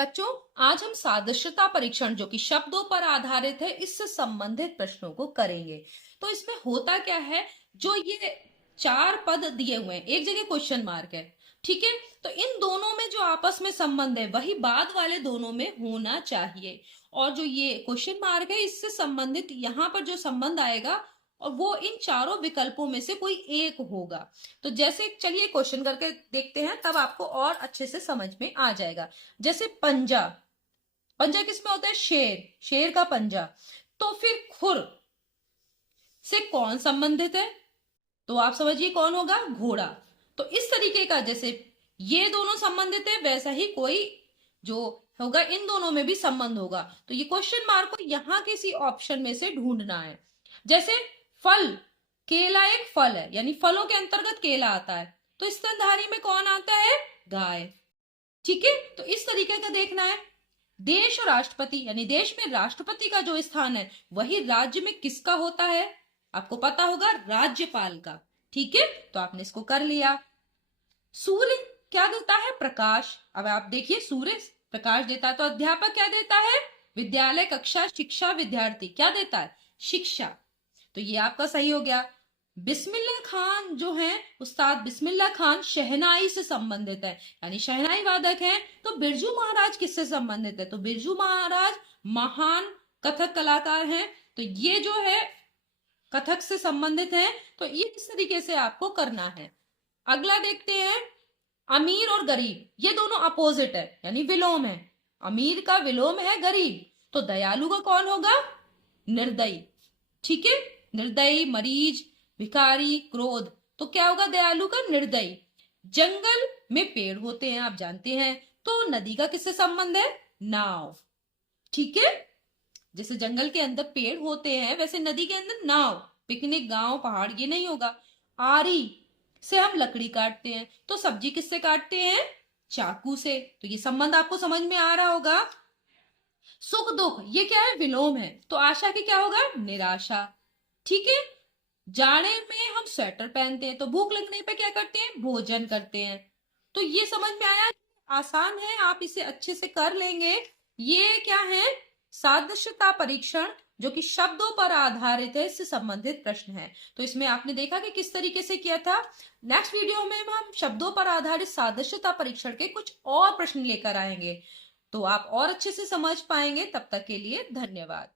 बच्चों, आज हम सादृश्यता परीक्षण जो कि शब्दों पर आधारित है, इससे संबंधित प्रश्नों को करेंगे। तो इसमें होता क्या है, जो ये चार पद दिए हुए हैं, एक जगह क्वेश्चन मार्क है, ठीक है। तो इन दोनों में जो आपस में संबंध है वही बाद वाले दोनों में होना चाहिए। और जो ये क्वेश्चन मार्क है, इससे संबंधित यहाँ पर जो संबंध आएगा और वो इन चारों विकल्पों में से कोई एक होगा। तो जैसे चलिए क्वेश्चन करके देखते हैं, तब आपको और अच्छे से समझ में आ जाएगा। जैसे पंजा, पंजा किसमें होता है? शेर, शेर का पंजा। तो फिर खुर से कौन संबंधित है? तो आप समझिए कौन होगा? घोड़ा। तो इस तरीके का, जैसे ये दोनों संबंधित है, वैसा ही कोई जो होगा इन दोनों में भी संबंध होगा। तो ये क्वेश्चन मार्क को यहां किसी ऑप्शन में से ढूंढना है। जैसे फल, केला एक फल है, यानी फलों के अंतर्गत केला आता है। तो स्तनधारी में कौन आता है? गाय। ठीक है, तो इस तरीके का देखना है। देश और राष्ट्रपति, यानी देश में राष्ट्रपति का जो स्थान है वही राज्य में किसका होता है? आपको पता होगा, राज्यपाल का। ठीक है, तो आपने इसको कर लिया। सूर्य क्या देता है? प्रकाश। अब आप देखिए, सूर्य प्रकाश देता है, तो अध्यापक क्या देता है? विद्यालय, कक्षा, शिक्षा, विद्यार्थी क्या देता है? शिक्षा। तो ये आपका सही हो गया। बिस्मिल्लाह खान जो है, उस्ताद बिस्मिल्लाह खान शहनाई से संबंधित है, यानी शहनाई वादक है। तो बिरजू महाराज किससे संबंधित है? तो बिरजू महाराज महान कथक कलाकार हैं, तो ये जो है कथक से संबंधित है। तो ये इस तरीके से आपको करना है। अगला देखते हैं, अमीर और गरीब, ये दोनों अपोजिट है, यानी विलोम है। अमीर का विलोम है गरीब। तो दयालु का कौन होगा? निर्दयी। ठीक है, निर्दयी, मरीज, भिखारी, क्रोध। तो क्या होगा दयालु का? निर्दयी। जंगल में पेड़ होते हैं, आप जानते हैं। तो नदी का किससे संबंध है? नाव। ठीक है, जैसे जंगल के अंदर पेड़ होते हैं, वैसे नदी के अंदर नाव। पिकनिक, गांव, पहाड़ ये नहीं होगा। आरी से हम लकड़ी काटते हैं, तो सब्जी किससे काटते हैं? चाकू से। तो ये संबंध आपको समझ में आ रहा होगा। सुख दुख ये क्या है? विलोम है। तो आशा की क्या होगा? निराशा। ठीक है, जाड़े में हम स्वेटर पहनते हैं, तो भूख लगने पे क्या करते हैं? भोजन करते हैं। तो ये समझ में आया? आसान है, आप इसे अच्छे से कर लेंगे। ये क्या है? सादृश्यता परीक्षण, जो कि शब्दों पर आधारित है, इससे संबंधित प्रश्न है। तो इसमें आपने देखा कि किस तरीके से किया था। नेक्स्ट वीडियो में हम शब्दों पर आधारित सादृश्यता परीक्षण के कुछ और प्रश्न लेकर आएंगे, तो आप और अच्छे से समझ पाएंगे। तब तक के लिए धन्यवाद।